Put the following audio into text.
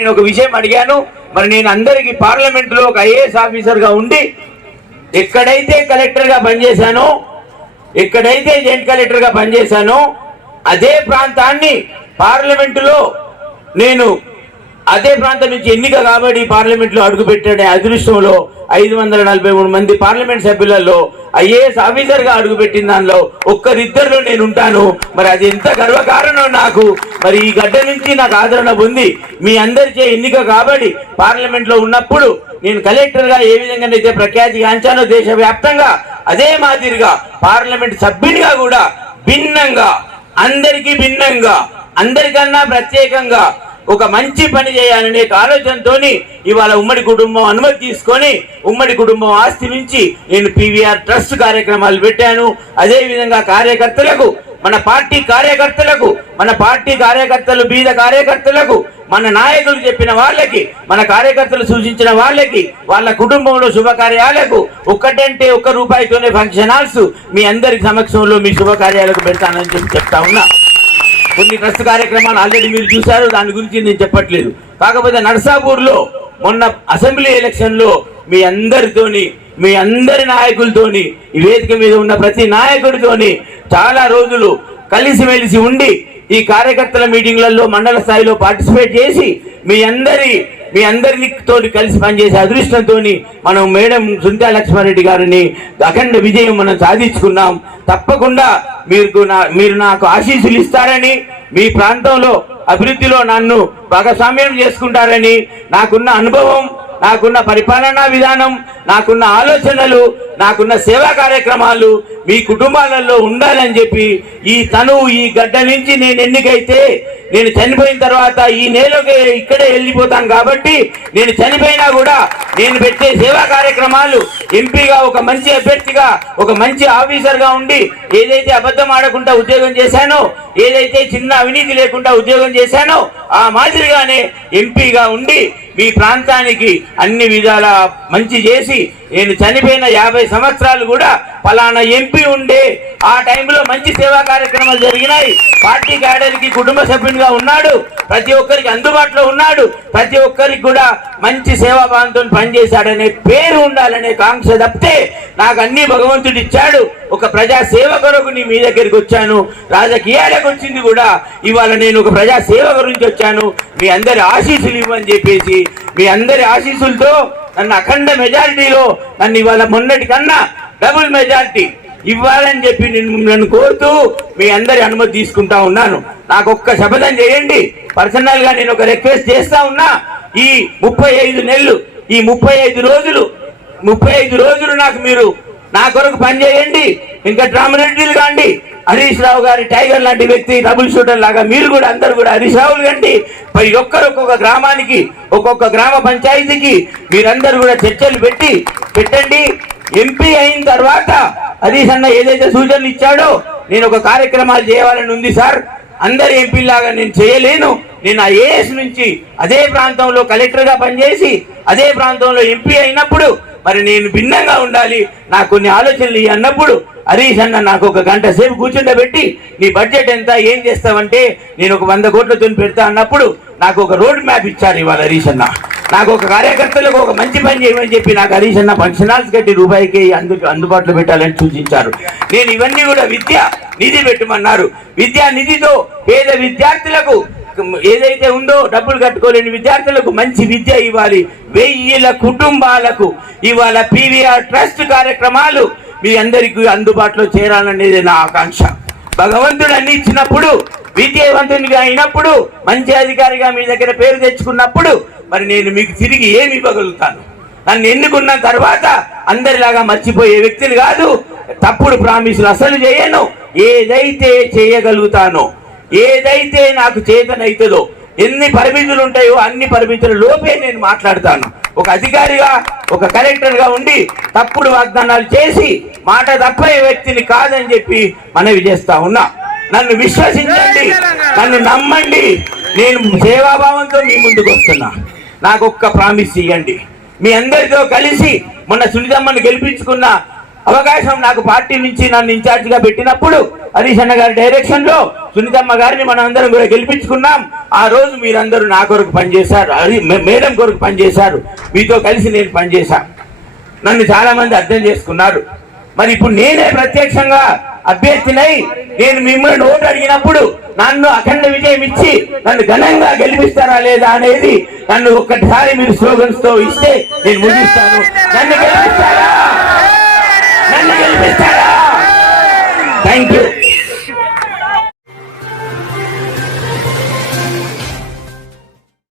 నేను ఒక విషయం అడిగాను. మరి నేను అందరికీ పార్లమెంట్లో ఒక ఐఏఎస్ ఆఫీసర్గా ఉండి ఎక్కడైతే కలెక్టర్గా పనిచేశానో ఎక్కడైతే జాయింట్ కలెక్టర్గా పనిచేశానో అదే ప్రాంతాన్ని పార్లమెంటులో నేను అదే ప్రాంతం నుంచి ఎన్నిక కాబట్టి పార్లమెంట్లో అడుగుపెట్టాడే అదృష్టంలో ఐదు వందల నలభై మూడు మంది పార్లమెంట్ సభ్యులలో ఐఏఎస్ ఆఫీసర్గా అడుగుపెట్టిన దానిలో ఒక్కరిద్దరిలో నేను ఉంటాను. మరి అది ఎంత గర్వకారణం నాకు. మరి ఈ గడ్డ నుంచి నాకు ఆదరణ పొంది మీ అందరిచే ఎన్నిక కాబట్టి పార్లమెంట్లో ఉన్నప్పుడు నేను కలెక్టర్గా ఏ ఏ అయితే ప్రఖ్యాతి గాంచానో దేశవ్యాప్తంగా అదే మాదిరిగా పార్లమెంట్ సభ్యునిగా కూడా భిన్నంగా అందరికీ భిన్నంగా అందరికన్నా ప్రత్యేకంగా ఒక మంచి పని చేయాలనే ఆలోచనతో ఆలోచనతోని ఇవాళ ఉమ్మడి కుటుంబం అనుమతి తీసుకొని ఉమ్మడి కుటుంబం ఆస్తి నుంచి నేను పీవీఆర్ ట్రస్ట్ కార్యక్రమాలు పెట్టాను. అదేవిధంగా కార్యకర్తలకు మన పార్టీ కార్యకర్తలకు మన పార్టీ కార్యకర్తలు బీద కార్యకర్తలకు మన నాయకులు చెప్పిన వాళ్ళకి మన కార్యకర్తలు సూచించిన వాళ్ళకి వాళ్ళ కుటుంబంలో శుభకార్యాలకు ఒక్కటంటే ఒక్క రూపాయితోనే ఫంక్షన్ హాల్స్ మీ అందరి సమక్షంలో మీ శుభకార్యాలకు పెడతానని చెప్పి చెప్తా ఉన్నా. కొన్ని ట్రస్ట్ కార్యక్రమాలు ఆల్రెడీ మీరు చూశారు దాని గురించి నేను చెప్పట్లేదు. కాకపోతే నర్సాపూర్లో మొన్న అసెంబ్లీ ఎలక్షన్లో మీ అందరితోని మీ అందరి నాయకులతోని ఈ వేదిక మీద ఉన్న ప్రతి నాయకుడితోని చాలా రోజులు కలిసిమెలిసి ఉండి ఈ కార్యకర్తల మీటింగ్లలో మండల స్థాయిలో పార్టిసిపేట్ చేసి మీ అందరి మీ అందరితో కలిసి పనిచేసే అదృష్టంతో మనం మేడం సుంతా లక్ష్మారెడ్డి గారిని అఖండ విజయం మనం సాధించుకున్నాం. తప్పకుండా మీరు నా మీరు నాకు ఆశీస్సులు ఇస్తారని మీ ప్రాంతంలో అభివృద్ధిలో నన్ను భాగస్వామ్యం చేసుకుంటారని నాకున్న అనుభవం నాకున్న పరిపాలనా విధానం నాకున్న ఆలోచనలు నాకున్న సేవా కార్యక్రమాలు మీ కుటుంబాలలో ఉండాలని చెప్పి ఈ తను ఈ గడ్డ నుంచి నేను ఎన్నికైతే నేను చనిపోయిన తర్వాత ఈ నేలకే ఇక్కడే వెళ్ళిపోతాను కాబట్టి నేను చనిపోయినా కూడా నేను పెట్టే సేవా కార్యక్రమాలు ఎంపీగా ఒక మంచి అభ్యర్థిగా ఒక మంచి ఆఫీసర్గా ఉండి ఏదైతే అబద్ధం ఆడకుండా ఉద్యోగం చేశానో ఏదైతే చిన్న అవినీతి లేకుండా ఉద్యోగం చేశానో ఆ మాదిరిగానే ఎంపీగా ఉండి మీ ప్రాంతానికి అన్ని విధాల మంచి చేసి నేను చనిపోయిన యాభై సంవత్సరాలు కూడా ఫలానా ఎంపీ ఉండే ఆ టైంలో మంచి సేవా కార్యక్రమాలు జరిగినాయి. పార్టీ క్యాడర్కి కుటుంబ సభ్యునిగా ఉన్నాడు. ప్రతి ఒక్కరికి అందుబాటులో ఉన్నాడు. ప్రతి ఒక్కరికి కూడా మంచి సేవా సేవాభావంతో పనిచేశాడనే పేరు ఉండాలనే కాంక్ష తప్పితే నాకు అన్ని భగవంతుడు ఇచ్చాడు. ఒక ప్రజా సేవ కొరకు నీ మీ దగ్గరికి వచ్చాను. రాజకీయాలకు వచ్చింది కూడా ఇవాళ నేను ఒక ప్రజా సేవ గురించి వచ్చాను. మీ అందరి ఆశీస్సులు ఇవ్వని చెప్పేసి మీ అందరి ఆశీస్సులతో నన్ను అఖండ మెజారిటీలో నన్ను ఇవాళ మొన్నటి కన్నా డబుల్ మెజారిటీ ఇవ్వాలని చెప్పి నేను నన్ను కోరుతూ మీ అందరి అనుమతి తీసుకుంటా ఉన్నాను. నాకు ఒక్క శపథం చేయండి. పర్సనల్గా నేను ఒక రిక్వెస్ట్ చేస్తా ఉన్నా. ఈ ముప్పై ఐదు నెలలు ఈ ముప్పై ఐదు రోజులు ముప్పై ఐదు రోజులు నాకు మీరు నా కొరకు పని చేయండి ఇంకా రామరెడ్డిలు కాండి. హరీష్ రావు గారి టైగర్ లాంటి వ్యక్తి డబుల్ షూటర్ లాగా మీరు కూడా అందరు కూడా హరీష్ రావులు కంటే మరి ఒక్కరు ఒక్కొక్క గ్రామానికి ఒక్కొక్క గ్రామ పంచాయతీకి మీరందరూ కూడా చర్చలు పెట్టి పెట్టండి. ఎంపీ అయిన తర్వాత హరీష్ అన్న ఏదైతే సూచనలు ఇచ్చాడో నేను ఒక కార్యక్రమాలు చేయాలని ఉంది సార్. అందరి ఎంపీలాగా నేను చేయలేను. నేను ఐఏఎస్ నుంచి అదే ప్రాంతంలో కలెక్టర్గా పనిచేసి అదే ప్రాంతంలో ఎంపీ అయినప్పుడు మరి నేను భిన్నంగా ఉండాలి నాకు కొన్ని ఆలోచనలు అన్నప్పుడు హరీష్ అన్న నాకు ఒక గంట సేపు కూర్చుండబెట్టి నీ బడ్జెట్ ఎంత? ఏం చేస్తావంటే నేను ఒక వంద కోట్లతో పెడతా అన్నప్పుడు నాకు ఒక రోడ్ మ్యాప్ ఇచ్చారు ఇవాళ హరీష్ అన్న నాకు ఒక కార్యకర్తలకు ఒక మంచి పని చేయమని చెప్పి నాకు హరీష్ అన్న ఫంక్షన్ కట్టి రూపాయికి అందు అందుబాటులో పెట్టాలని సూచించారు. నేను ఇవన్నీ కూడా విద్య నిధి పెట్టమన్నారు. విద్యా నిధితో పేద విద్యార్థులకు ఏదైతే ఉందో డబ్బులు కట్టుకోలేని విద్యార్థులకు మంచి విద్య ఇవ్వాలి. వెయ్యిల కుటుంబాలకు ఇవాళ పీవీఆర్ ట్రస్ట్ కార్యక్రమాలు మీ అందరికీ అందుబాటులో చేరాలనేది నా ఆకాంక్ష. భగవంతుడు అన్ని ఇచ్చినప్పుడు విద్యావంతునిగా అయినప్పుడు మంచి అధికారిగా మీ దగ్గర పేరు తెచ్చుకున్నప్పుడు మరి నేను మీకు తిరిగి ఏమి ఇవ్వగలుగుతాను? నన్ను ఎన్నుకున్న తర్వాత అందరిలాగా మర్చిపోయే వ్యక్తిని కాదు తప్పుడు ప్రామిసులు అసలు చేయను ఏదైతే చేయగలుగుతానో ఏదైతే నాకు చేతనైతుందో ఎన్ని పరిమితులు ఉంటాయో అన్ని పరిమితుల లోపే నేను మాట్లాడతాను. ఒక అధికారిగా ఒక కలెక్టర్గా ఉండి తప్పుడు వాగ్దానాలు చేసి మాట తప్పే వ్యక్తిని కాదని చెప్పి మనవి చేస్తా ఉన్నా. నన్ను విశ్వసించండి నన్ను నమ్మండి. నేను సేవాభావంతో మీ ముందుకు వస్తున్నా. నాకు ఒక్క ప్రామిస్ ఇవ్వండి మీ అందరితో కలిసి మొన్న సునీతమ్మని గెలిపించుకున్న అవకాశం నాకు పార్టీ నుంచి నన్ను ఇన్ఛార్జ్గా పెట్టినప్పుడు హరీష్ అన్న గారి డైరెక్షన్లో సునీతమ్మ గారిని మనం అందరం కూడా గెలిపించుకున్నాం. ఆ రోజు మీరందరూ నా కొరకు పనిచేశారు. హరి- మేడం కొరకు పనిచేశారు. మీతో కలిసి నేను పనిచేశాను నన్ను చాలా మంది అర్థం చేసుకున్నారు. మరి ఇప్పుడు నేనే ప్రత్యక్షంగా అభ్యర్థినై నేను మిమ్మల్ని ఓటు అడిగినప్పుడు నన్ను అఖండ విజయం ఇచ్చి నన్ను ఘనంగా గెలిపిస్తారా లేదా అనేది నన్ను ఒక్కసారి మీరు స్లోగన్స్తో ఇస్తే నేను ముగిస్తాను. నన్ను గెలిపిస్తారా? నన్ను గెలిపిస్తారా? Thank you